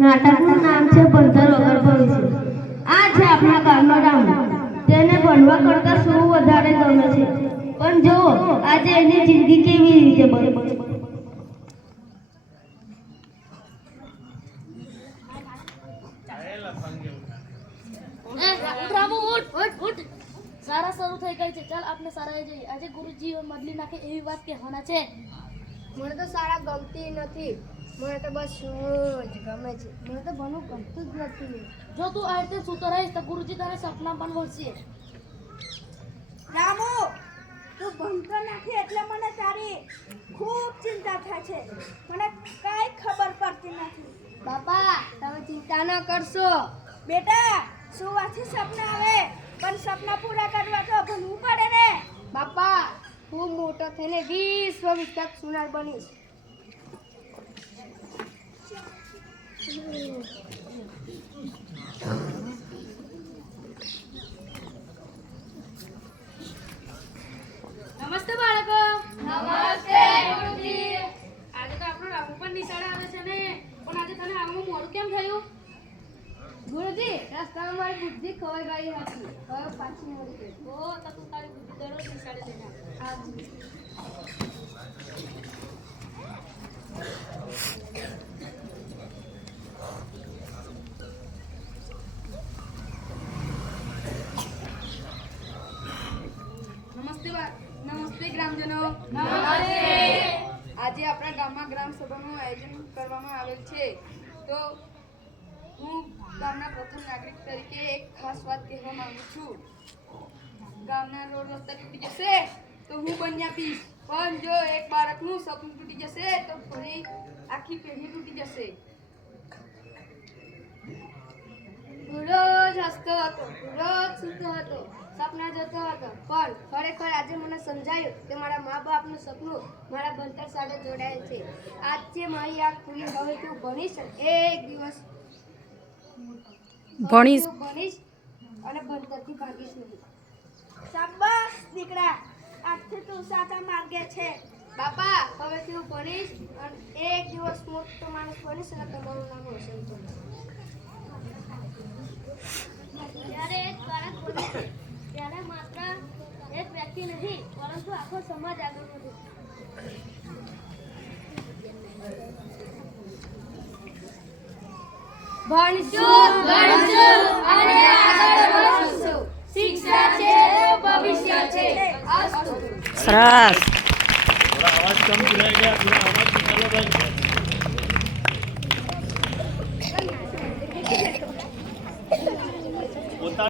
નાટકનું નામ છે ભણતર વગર ભવિષ્ય. આ છે આપણા ગામનો રામ. તેને ભણવા કરતાં શું વધારે ગમે છે, પણ જો આજે એની જિંદગી કેવી રીતે બની. સારા શરૂ થઈ ગઈ છે. ચાલ આપણે સારા જઈએ. આજે ગુરુજી બદલી નાખે એવી વાત કહેવાના છે. મને તો સારા ગમતી નથી. મને તો બસ શું જ ગમે છે. મને તો ભણવું ગમતું જ નથી. જો તું આ રીતે સૂતો રહીશ તો ગુરુજી તને સપના પણ વળશે. રામુ, તું ભણતો નથી એટલે મને તારી ખૂબ ચિંતા થાય છે. મને કાંઈ ખબર પડતી નથી. બાપા, તમે ચિંતા ન કરશો. બેટા, સુવાથી સપના આવે, પણ સપના પૂરા કરવા તો ભણવું પડે ને. બાપા, હું મોટો થઈને વિશ્વવિખ્યાત સુનાર બનીશ. નમસ્તે બાળકો. નમસ્તે ગુરુજી. આજે તો આપણો રામુ પણ નિશાળે આવે છે ને, પણ આજે તને આવવાનું મોડું કેમ થયું? ગુરુજી, રસ્તામાં મારી બુદ્ધિ ખોવાઈ ગઈ હતી. હવે પાછી મળી ગઈ. ઓ તો તું તારી બુદ્ધિ દરરોજ નિશાળે લઈને આવ. નમસ્તે ગ્રામજનો. નમસ્તે. આજે આપણા ગામમાં ગ્રામ સભાનું આયોજન કરવામાં આવેલ છે. તો હું ગામના પ્રથમ નાગરિક તરીકે એક ખાસ વાત કહેવા માંગુ છું. ગામના રોડ રસ્તા તૂટી જશે તો હું બની આપીશ, પણ જો એક બાળકનું સપનું તૂટી જશે તો ફરી આખી પેઢી તૂટી જશે. રોજ હસતો હતો, રોજ સૂતો હતો, સપના જોતો હતો, પણ ખરેખર આજે મને સમજાયું કે મારા મા બાપનું સપનું મારા ભણતર સાથે જોડાયેલ છે. આજે મારી આંખ ખુલી. હવે તું ભણીશ, એક દિવસ ભણીશ અને ભણતરથી ભાગીશ નહીં. શાબાશ દીકરા, આજથી તું સાચા માર્ગે છે. બાપા, હવે તું ભણીશ અને એક દિવસ મોટો માણસ બનીશ અને તમારું નામ રોશન કરીશ. જ્યારે એક બાળક બને છે ત્યારે માત્ર એક વ્યક્તિ નહીં પરંતુ આખો સમાજ આગળ વધે છે. ભણશું અને આગળ વધશું. શિક્ષા છે ભવિષ્ય છે. સરસ. थोड़ा आवाज कम सुनाई दिया, थोड़ा आवाज निकालो भाई.